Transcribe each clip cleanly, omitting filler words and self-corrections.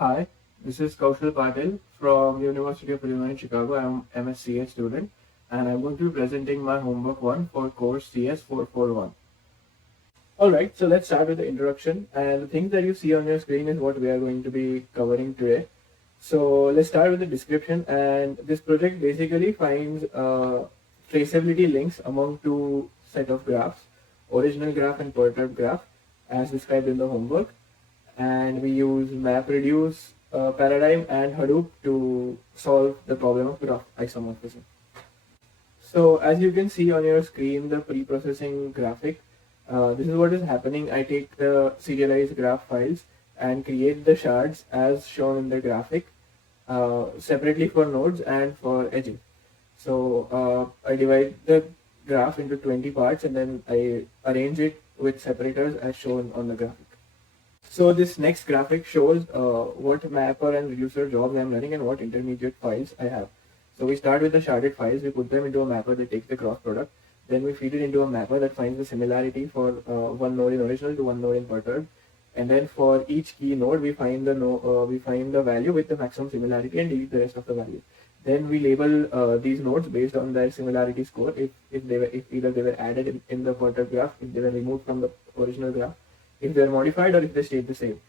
Hi, this is Kaushal Patil from University of Illinois Chicago. I'm MSCA student and I'm going to be presenting my homework 1 for course CS441. Alright, so let's start with the introduction, and the things that you see on your screen is what we are going to be covering today. So let's start with the description, and this project basically finds traceability links among two set of graphs, original graph and perturbed graph as described in the homework. And we use Map Reduce paradigm and Hadoop to solve the problem of graph isomorphism. So as you can see on your screen, the pre-processing graphic, this is what is happening. I take the serialized graph files and create the shards as shown in the graphic separately for nodes and for edges. So I divide the graph into 20 parts and then I arrange it with separators as shown on the graphic. So this next graphic shows what mapper and reducer jobs I'm running and what intermediate files I have. So we start with the sharded files, we put them into a mapper that takes the cross product. Then we feed it into a mapper that finds the similarity for one node in original to one node in perturbed. And then for each key node, we find the value with the maximum similarity and delete the rest of the value. Then we label these nodes based on their similarity score. If either they were added in the perturbed graph, if they were removed from the original graph, if they're modified or if they stayed the same.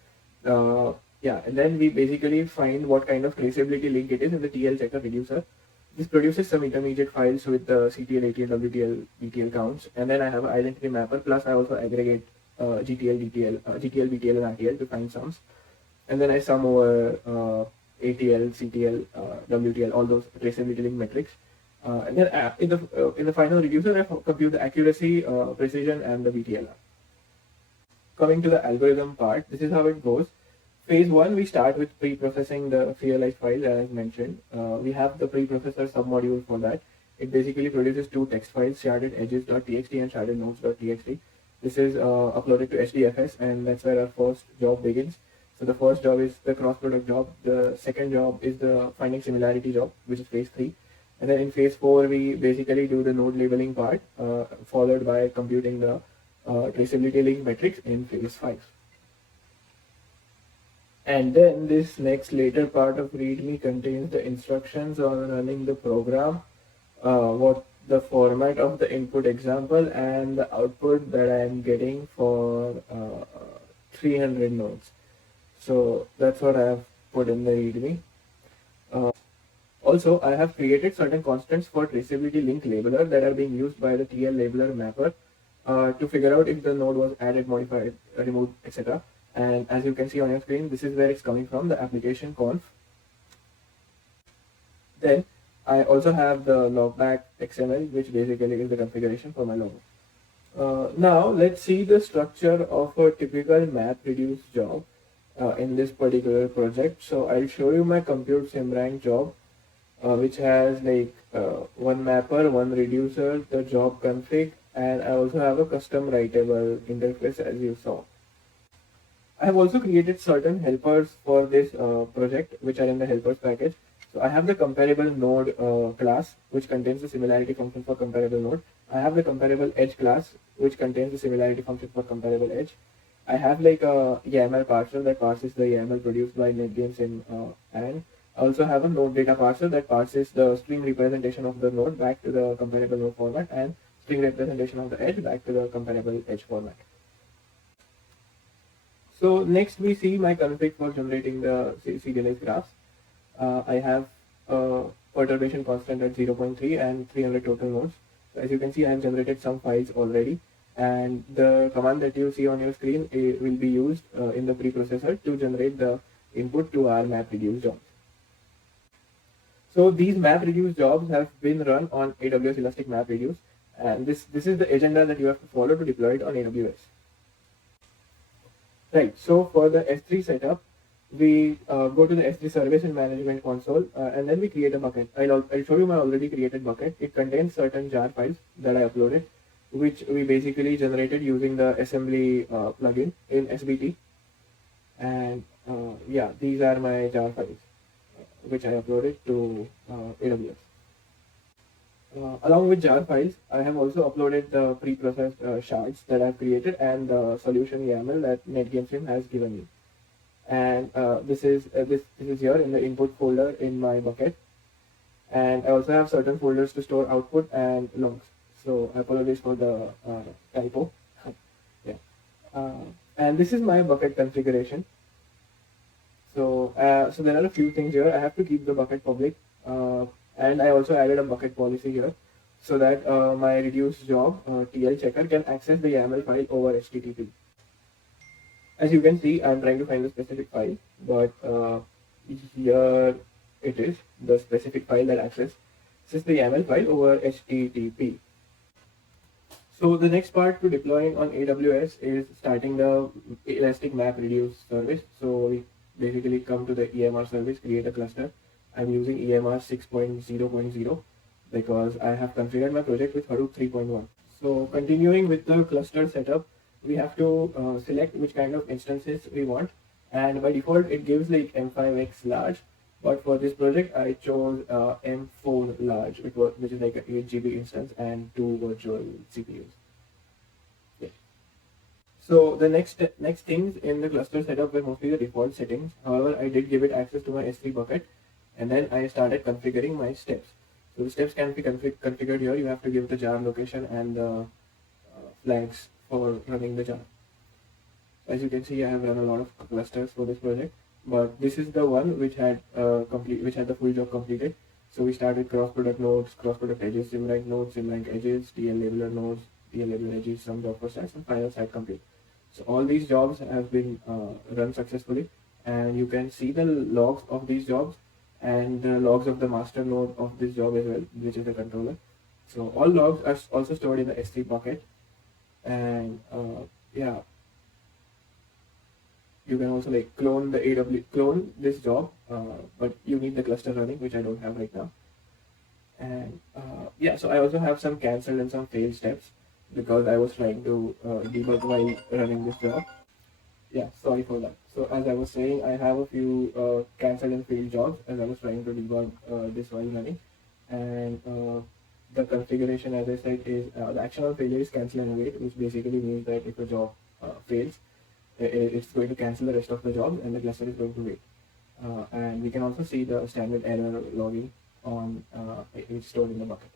Yeah, and then we basically find what kind of traceability link it is in the TL checker reducer. This produces some intermediate files with the CTL, ATL, WTL, BTL counts, and then I have an identity mapper. Plus, I also aggregate GTL, DTL, GTL, BTL, and RTL to find sums, and then I sum over ATL, CTL, WTL, all those traceability link metrics. And then in the final reducer, I compute the accuracy, precision, and the BTLR. Coming to the algorithm part, this is how it goes. Phase 1, we start with pre-processing the serialized file as mentioned. We have the preprocessor submodule for that. It basically produces two text files, sharded edges.txt and sharded nodes.txt. This is uploaded to HDFS, and that's where our first job begins. So the first job is the cross product job. The second job is the finding similarity job, which is phase 3. And then in phase 4, we basically do the node labeling part, followed by computing the traceability link metrics in phase 5. And then this next later part of readme contains the instructions on running the program, what the format of the input example and the output that I am getting for 300 nodes. So that's what I have put in the readme. Also, I have created certain constants for traceability link labeler that are being used by the TL labeler mapper to figure out if the node was added, modified, removed, etc. And as you can see on your screen, this is where it's coming from, the application conf. Then I also have the logback XML, which basically is the configuration for my logo. Now let's see the structure of a typical map reduce job in this particular project. So I'll show you my compute SimRank job, which has like one mapper, one reducer, the job config, and I also have a custom writable interface as you saw. I have also created certain helpers for this project, which are in the helpers package. So I have the comparable node class, which contains the similarity function for comparable node. I have the comparable edge class, which contains the similarity function for comparable edge. I have like a YAML parser that parses the YAML produced by netgamesim, and I also have a node data parser that parses the string representation of the node back to the comparable node format and string representation of the edge back to the comparable edge format. So next we see my config for generating the serialized graphs. I have a perturbation constant at 0.3 and 300 total nodes. So as you can see, I have generated some files already, and the command that you see on your screen will be used in the preprocessor to generate the input to our map reduce jobs. So these map reduce jobs have been run on AWS Elastic Map Reduce, and this is the agenda that you have to follow to deploy it on AWS. Right, so for the S3 setup, we go to the S3 service and management console, and then we create a bucket. I'll show you my already created bucket. It contains certain jar files that I uploaded, which we basically generated using the assembly plugin in SBT. And yeah, these are my jar files, which I uploaded to AWS. Along with jar files, I have also uploaded the pre-processed shards that I've created and the solution YAML that netgamesim has given me. And this is here in the input folder in my bucket, and I also have certain folders to store output and logs. So I apologize for the typo. Yeah, and this is my bucket configuration. So there are a few things here. I have to keep the bucket public, and I also added a bucket policy here, so that my reduce job TL checker can access the YAML file over HTTP. As you can see, I'm trying to find the specific file, but here it is, the specific file that accesses the YAML file over HTTP. So the next part to deploying on AWS is starting the Elastic Map Reduce service. So we basically come to the EMR service, create a cluster. I'm using EMR 6.0.0 because I have configured my project with Hadoop 3.1. So continuing with the cluster setup, we have to select which kind of instances we want, and by default it gives like M5X large, but for this project I chose M4 large, which is like an 8 GB instance and 2 virtual CPUs. Yeah. So the next things in the cluster setup were mostly the default settings. However, I did give it access to my S3 bucket, and then I started configuring my steps. So the steps can be configured here. You have to give the jar location and the flags for running the jar. As you can see, I have run a lot of clusters for this project, but this is the one which had the full job completed. So we start with cross product nodes, cross product edges, SimRank nodes, SimRank edges, TL labeler nodes, TL labeler edges, some job for stats, and final site complete. So all these jobs have been run successfully, and you can see the logs of these jobs and the logs of the master node of this job as well, which is the controller. So all logs are also stored in the S3 bucket, and yeah, you can also like clone this job, but you need the cluster running, which I don't have right now. And yeah, so I also have some cancelled and some failed steps because I was trying to debug while running this job. Yeah, sorry for that. So as I was saying, I have a few cancelled and failed jobs as I was trying to debug this while running. And the configuration, as I said, is the action on failure is cancel and await, which basically means that if a job fails, it's going to cancel the rest of the jobs and the cluster is going to wait. And we can also see the standard error logging on it's stored in the bucket.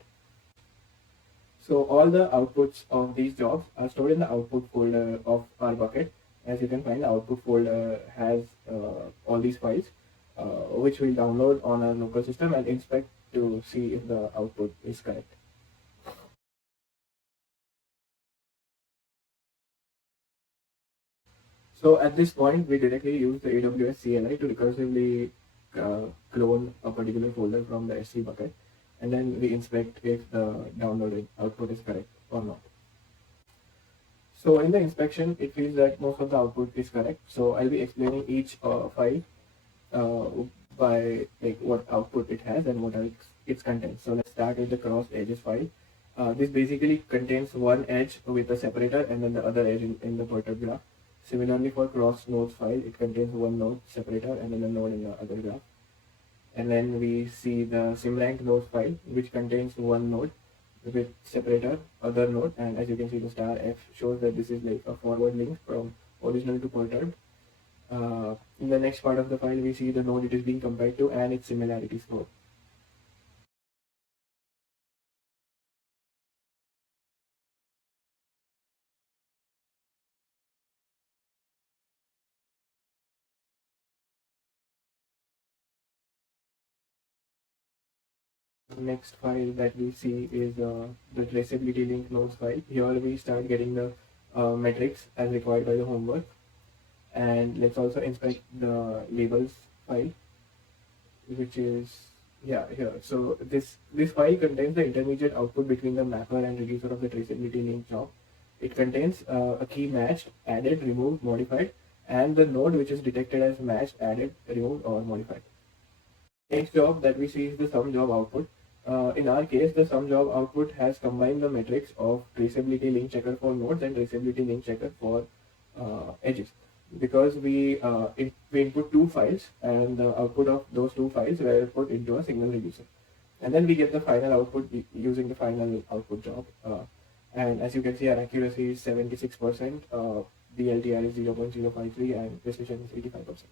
So all the outputs of these jobs are stored in the output folder of our bucket. As you can find, the output folder has all these files, which we'll download on our local system and inspect to see if the output is correct. So at this point, we directly use the AWS CLI to recursively clone a particular folder from the S3 bucket, and then we inspect if the downloaded output is correct or not. So in the inspection, it feels that most of the output is correct. So I'll be explaining each file uh, by like what output it has and what are its contents. So let's start with the crossed edges file. This basically contains one edge with a separator and then the other edge in the perturbed graph. Similarly, for cross nodes file, it contains one node separator and then a node in the other graph. And then we see the SimRank nodes file, which contains one node with separator, other node, and as you can see, the star F shows that this is like a forward link from original to perturbed. In the next part of the file, we see the node it is being compared to and its similarity score. Next file that we see is the traceability link nodes file. Here we start getting the metrics as required by the homework. And let's also inspect the labels file, which is here. So this file contains the intermediate output between the mapper and reducer of the traceability link job. It contains a key matched, added, removed, modified, and the node which is detected as matched, added, removed, or modified. Next job that we see is the sum job output. In our case, the sum job output has combined the metrics of traceability link checker for nodes and traceability link checker for edges. Because we input two files and the output of those two files were put into a signal reducer. And then we get the final output using the final output job. And as you can see, our accuracy is 76%, the LTR is 0.053, and precision is 85%.